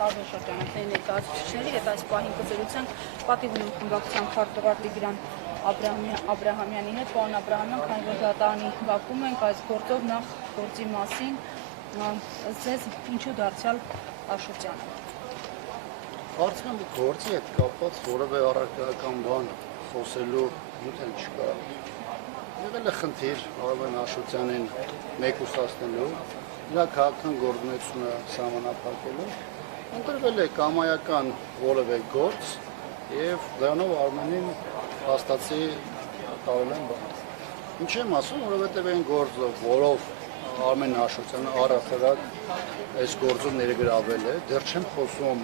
տարբեր շրջանակների ներկայացուցիչների հետ այս պահին կզրուցենք պատիվ ունենք խմբակցության քարտուղար Տիգրան Աբրահամյանի հետ։ Պարոն Աբրահամյան, քանի որ դատարանի բակում ենք, այս գործով նախ գործի մասին ձեզ ինչու դարձյալ Աշոտյանը։ Կարծում եմ գործի հետ կապված որևէ առարկայական բան խոսելու նյութ չկա։ Եղել է խնդիր Արմեն Աշոտյանին մեկուսացնելու, նրա քաղաքական գործունեությունը սահմանափակելու, ընտրվել է կամայական որևէ գործ եւ դրանով Արմենին հաստատի տարել են բան։ Ինչ եմ ասում, որովհետեւ այն գործը, որով Արմեն Աշոտյանը առհասարակ այս գործում ներգրավել է, դեռ չեմ խոսում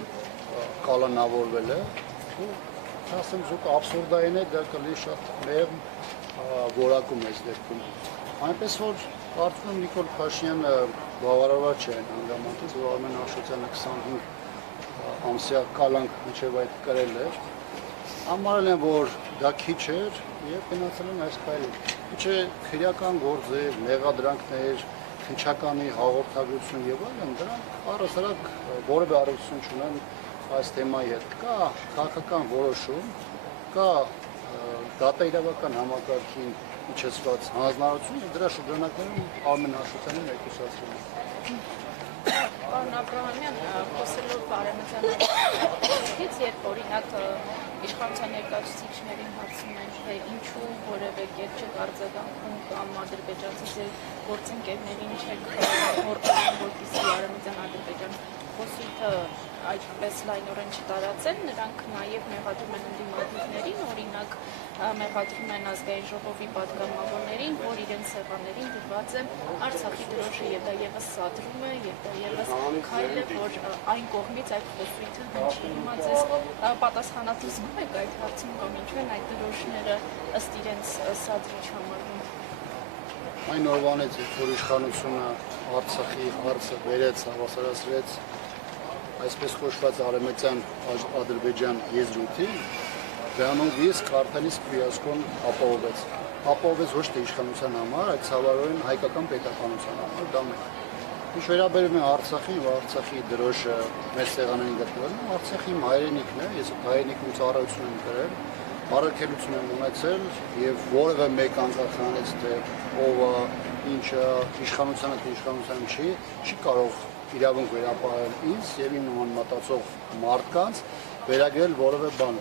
կալանավորվել է, ու ասեմ զուտ աբսուրդային է, դա կլինի շատ մեղմ որակում այս դեպքում։ Այնպես որ կարծում եմ Նիկոլ Փաշինյանը բավարարված չէ այն հանգամանքից, որ Արմեն Աշոտյանը 25 ամսյա կալանք մինչև այդ կրել էր, համարել են, որ դա քիչ էր եւ գնացել են այս քայլին։ Ինչե քրեական գործեր, մեղադրանքներ, քննչականի հաղորդագրություն եւ այլն, դրանք առհասարակ որևէ առնչություն չունեն այս թեմայի հետ։ Կա քաղաքական որոշում, կա դատաիրավական համակարգին իջեցված հանձնարարություն եւ դրա շրջանակներում Արմեն Աշոտյանին մեկուսացրել է։ Պարոն Աբրահամյան, խոսելով բարեմեծանքից, երբ օրինակ իշխանության ներկայացուցիչներին հարցնում են, թե ինչու որևէ կերպ չեք արձագանքում կամ ադրբեջանցի ձեր գործընկերներին չեք հորդորում, որպեսզի Արևմտյան Ադրբեջան խոսույթը այդպես լայնորեն չտարածեն, նրանք նաև մեղադրում են ընդդիմադիրներին, օրինակ մեղադրում են ազգային ժողովի պատգամավորներին, որ իրենց սեղաններին դրված է Արցախի դրոշը եւ դա եւս սադրում է եւ դա եւս քայլ է, որ այն կողմից այդ խոսույթը հնչի։ Հիմա ձեզ պատասխանատու զգում եք այդ հարցում կամ ինչու են այդ դրոշները ըստ իրենց սադրիչ համարվում։ Այն օրվանից, որ իշխանությունը Արցախի հարցը վերեց, հավասարացրեց այսպես կոչված Արևմտյան Ադրբեջան եզրույթին, դրանով իսկ արդեն իսկ ֆիասկոն ապահովեց։ Ապահովեց ոչ թե իշխանության համար, այլ ցավալորեն հայկական պետականության համար, դա մեկ։ Ինչ վերաբերում է Արցախին եւ Արցախի դրոշը մեր սեղաններին գտնվելուն, Արցախի հայրենիքն է, ես հայրենիքում ծառայություն եմ կրել, առաքելություն եմ ունեցել եւ որևէ մեկ անկախանից թե ով ինչը իշխանությանը թե իշխանության չի կարող իրավունք վերապահել ինձ եւ իմ նման մտածող մարդկանց վերագրել որևէ բան։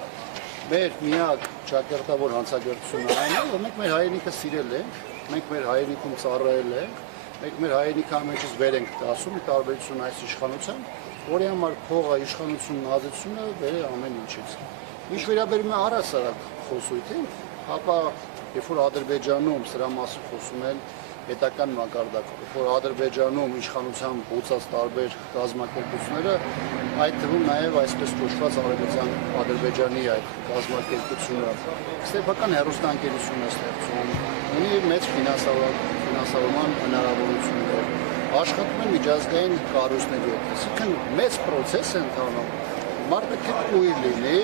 Մեր միակ ճակերտավոր հանցագործությունը այն է, որ մենք մեր հայրենիքը սիրել ենք, մենք մեր հայրենիքում ծառայել ենք, մենք մեր հայրենիքի ամենից վեր ենք տասում, տարբերություն այս իշխանության, որի համար փողը, իշխանությունն, ազատությունը վեր է ամեն ինչից։ Ինչ վերաբերում է առհասարակ խոսույթին, ապա երբ որ Ադրբեջանում սրա մասին խոսում են պետական մակարդակով, որ Ադրբեջանում իշխանության բուծած տարբեր կազմակերպությունները, այդ թվում նաև այսպես կոչված Արևմտյան Ադրբեջանի այդ կազմակերպությունը սեփական հեռուստաընկերություն է ստեղծում, ունի մեծ ֆինանսավորման հնարավորություններ, աշխատում են միջազգային կառույցների հետ, այսինքն մեծ պրոցես է ընթանում, մարդը կույր լինի,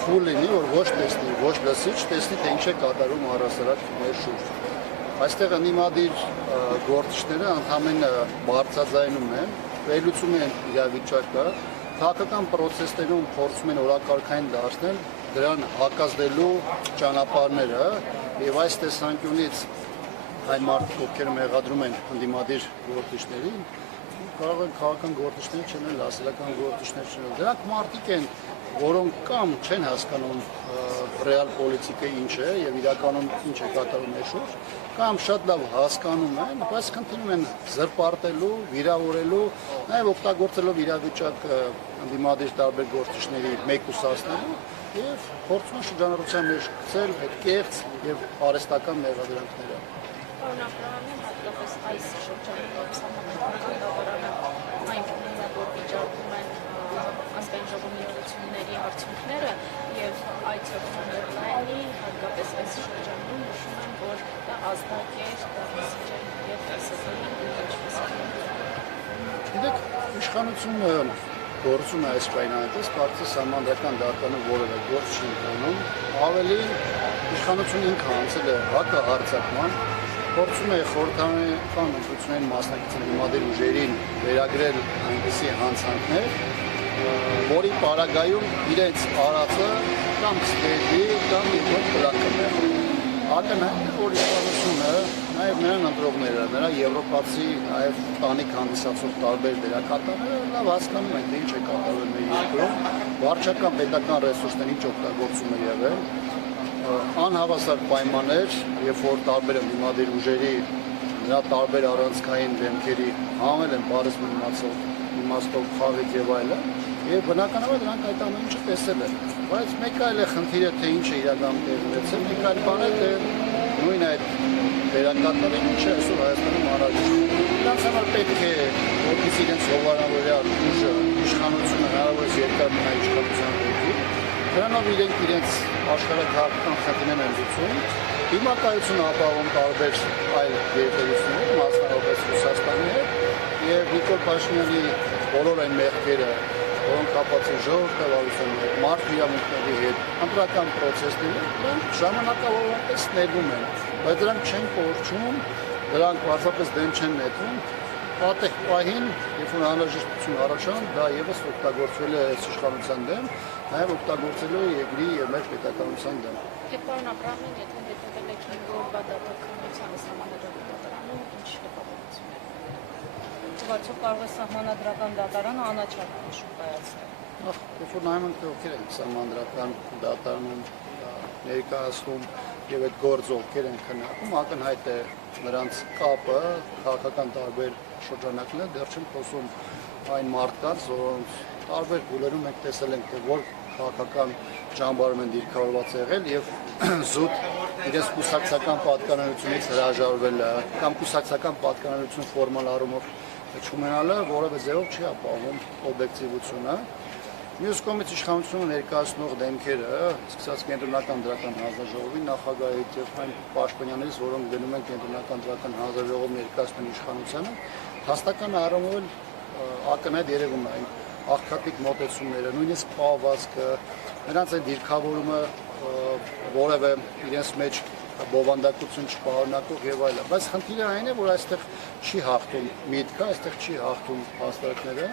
խուլ լինի, որ ոչ տեսնի, ոչ լսի, չտեսնի, թե ինչ է կատարում առհասարակ մեր շուրջ։ Այստեղ ընդդիմադիր գործիչները ընդհանրապես բարձրաձայնում են, վերլուծում են իրավիճակը, քաղաքական պրոցեսներում փորձում են օրակարգային դարձնել դրան հակազդելու ճանապարհները եւ այս տեսանկյունից այն մարդիկ, ովքեր մեղադրում են ընդդիմադիր գործիչներին, կարող են քաղաքական գործիչներ չեն, ասելական գործիչներ չեն։ Դրանք մարդիկ են, որոնք կամ չեն հասկանում ռեալ պոլիտիկը ինչ է եւ իրականում ինչ է կատարում մեր շուրջ, կամ շատ լավ հասկանում են, բայց քննում են զրպարտելու, վիրավորելու, նաեւ օգտագործելով իրավիճակը ընդդիմադիր տարբեր գործիչների մեկուսացնելու եւ փորձում են շրջանառության մեջ գցել այդ կեղծ եւ արհեստական մեղադրանքները։ Պարոն Աբրահամյան, հատկապես այս շրջանում համապատասխան դատարանը այն փնին է, որ վիճակում են ազգային ժողովի ընտրությունների արդյունքները եւ այդ շրջանների հատկապես այս շրջանում նշում են, որ դա ազդակեր, դա միսիջեր եւ ՍՍՀ-ի ինչպես Գիտեք, իշխանությունը գործում է այս պայմաններում, կարծես համանդրական դատարանը որևէ գործ չի ունենում, ավելի իշխանությունը ինքը անցել է հակահարձակման, փորձում է խորհրդարանական ընտրություններին մասնակցել դիմադիր ուժերին վերագրել այնպիսի հանցանքներ, որի պարագայում իրենց արածը կամ ստերի կամ իրոք կրակում է։ Ակնհայտ է, որ իշխանությունը, նաև նրան ընտրողները, նրա եվրոպացի, նաև տանիք հանդիսացող տարբեր դերակատարները լավ հասկանում են, թե ինչ է կատարվել մեր երկրում, վարչական պետական ռեսուրսներ ինչ օգտագործում է եղել, անհավասար պայմաններ, երբ որ տարբեր ընդդիմադիր ուժերի նրա տարբեր առանցքային դեմքերի հանել են բարես իմաստով խաղիկ եւ այլն, եւ բնականաբար դրանք այդ ամեն ինչը տեսել են։ Բայց մեկ այլ է խնդիրը, թե ինչ է իրական տեղի ունեցել, մեկ այլ բան է, թե նույն այդ դերակատարները ինչ է այսօր Հայաստանում անհրաժեշտ։ Նրանց համար պետք է որպես իրենց հովանավորյալ ուժը, իշխանությունը հնարավորինս երկար մնա իշխանության դեպի, դրանով իրենց աշխարհակաղակական խնդիրներն են լուծում։ Դիմակայություն ապահովում տարբեր այլ երկրությունների, մասնավորապես Ռուսաստանի հետ, եւ Նիկոլ Փաշինյանի բոլոր այն մեղքերը, որոնք կապված են ժողովրդավարության հետ, մարդ իրավունքների հետ, ընտրական process-ների, դրանք ժամանակավորապես ներվում են, բայց դրանք չեն կորչում, դրանք պարզապես դեմ չեն նետվում, պատեհ պահին, երբ որ անհրաժեշտություն առաջան, դա եւս օգտագործվել է իշխանության դեմ, նաեւ օգտագործելու է երկրի եւ մեր պետականության դեմ։ Եվ պարոն Աբրահամյան, եթե հետևել եք Եվրոպա դատականության սահմանադրական դատարանում, ինչ հետապնդություն է։ Արդյոք կարող է սահմանադրական դատարանը անաչառ շուկայացնել։ Երբ որ նայում ենք, թե ովքեր են սահմանադրական դատարանում ներկայացնում եւ այդ գործը ովքեր են քննարկում, ակնհայտ է նրանց կապը քաղաքական տարբեր շրջանակներում, դեռ չեմ խոսում այն մարդկանց, որոնց տարբեր գուլերում մենք տեսել ենք, թե որ քաղաքական ճամբարում են դիրքավորված եղել եւ զուտ իրենց կուսակցական պատկանելությունից հրաժարվել կամ կուսակցական պատկանելություն ֆորմալ առումով չունենալը որևէ ձևով չի ապահովում օբյեկտիվությունը։ Մյուս կողմից իշխանությունը ներկայացնող դեմքերը, սկսած կենտրոնական դրական հանձնաժողովի նախագահից եւ այն պաշտոնյաներից, որոնք գնում են կենտրոնական դրական հանձնաժողով ներկայացնեն իշխանությանը, հաստական առումով ակնհայտ երևում է այն աղքատիկ մոտեցումները, նույնիսկ պահվածքը, նրանց այդ դիրքավորումը որևէ իրենց մեջ բովանդակություն չպարունակող եւ այլն։ Բայց խնդիրը այն է, որ այստեղ չի հաղթում միտքը, այստեղ չի հաղթում հաստատները։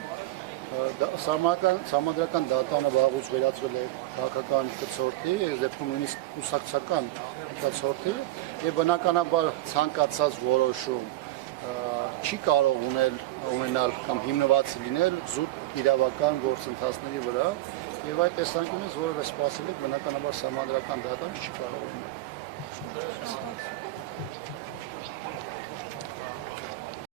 Սահմանադրական դատանը վաղուց վերածվել է քաղաքական կցորդի, այս դեպքում նույնիսկ կուսակցական կցորդի, եւ բնականաբար ցանկացած որոշում չի կարող ունենալ կամ հիմնված լինել զուտ իրավական գործընթացների վրա, եւ այդ տեսանկյունից որևէ սպասելիք բնականաբար սահմանադրական դատան չի կարող ունենալ։